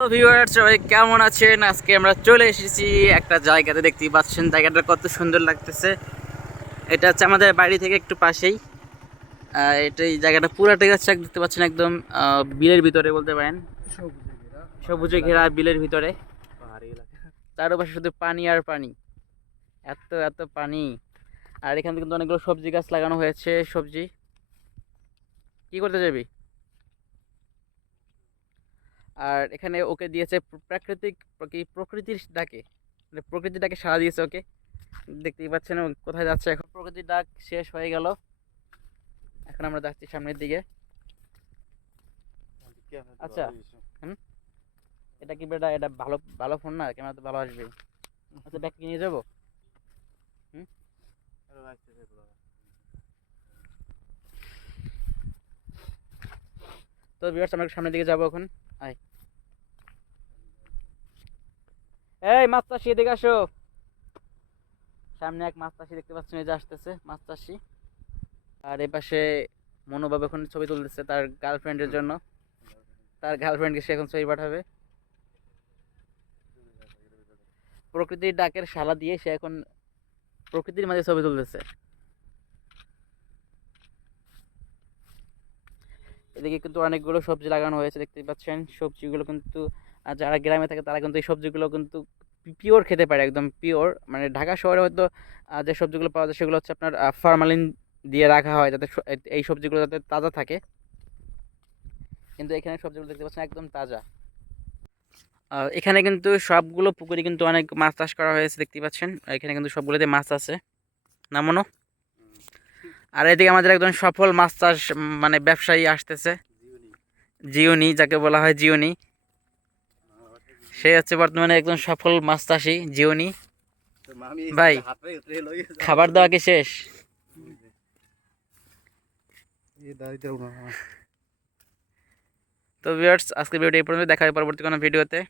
তো ভিউয়ার্স সবাই কেমন আছেন? আজকে আমরা চলে এসেছি একটা জায়গাতে, দেখতেই পাচ্ছেন জায়গাটা কত সুন্দর লাগতেছে। এটা হচ্ছে আমাদের বাড়ি থেকে একটু পাশেই। এটা এই জায়গাটা পুরাটাই হচ্ছে দেখতে পাচ্ছেন একদম বিলের ভিতরে বলতে পারেন, সবুজে ঘেরা বিলের ভিতরে। চারপাশে শুধু পানি আর পানি, এত এত পানি। আর এখান থেকে কিন্তু অনেকগুলো সবজি গাছ লাগানো হয়েছে। সবজি কি করতে যাবি? আর এখানে ওকে দিয়েছে প্রাকৃতিক প্রকৃতির ডাকে, মানে প্রকৃতির ডাকে সাড়া দিয়েছে ওকে। দেখতেই পাচ্ছেন ও কোথায় যাচ্ছে। এখন প্রকৃতির ডাক শেষ হয়ে গেল, এখন আমরা যাচ্ছি সামনের দিকে। আচ্ছা, হুম, এটা কি বেটা, এটা ভালো ভালো ফোন না, ক্যামেরা তো ভালো আসবে। আচ্ছা, ব্যাগ নিয়ে যাবো। হুম, তো ভিউয়ার্স আমরা সামনের দিকে যাবো এখন। আয়, এই মাছ চাষি এদিকে আসো। সামনে এক মাছ চাষি দেখতে পাচ্ছেন, এই যে আসতেছে মাছ চাষি। আর এই পাশে মনোবাবু এখন ছবি তুলতেছে তার গার্লফ্রেন্ডের জন্য। তার গার্লফ্রেন্ডকে সে এখন ছবি পাঠাবে। প্রকৃতির ডাকের শালা দিয়ে সে এখন প্রকৃতির মাঝে ছবি তুলতেছে। এদিকে কিন্তু অনেকগুলো সবজি লাগানো হয়েছে, দেখতেই পাচ্ছেন। সবজিগুলো কিন্তু যারা গ্রামে থাকে তারা কিন্তু এই সবজিগুলো কিন্তু পিওর খেতে পারে, একদম পিওর। মানে ঢাকা শহরে হয়তো যে সবজিগুলো পাওয়া যায় সেগুলো হচ্ছে আপনার ফরমালিন দিয়ে রাখা হয় যাতে এই সবজিগুলো যাতে তাজা থাকে। কিন্তু এখানে সবজিগুলো দেখতে পাচ্ছেন একদম তাজা। এখানে কিন্তু সবগুলো পুকুরে কিন্তু অনেক মাছ চাষ করা হয়েছে, দেখতেই পাচ্ছেন। এখানে কিন্তু সবগুলোতে মাছ আছে, না মনো? আর এদিকে আমাদের একজন সফল মাছ চাষ মানে ব্যবসায়ী আসতেছে, জিওনি, যাকে বলা হয় জিওনি। সে হচ্ছে বর্তমানে একজন সফল মাছ চাষি, জিওনি ভাই। খাবার দাওয়া কি শেষ? তো ভিউয়ার্স আজকের ভিডিওটি এই পর্যন্ত, দেখা হবে পরবর্তী কোনো ভিডিওতে।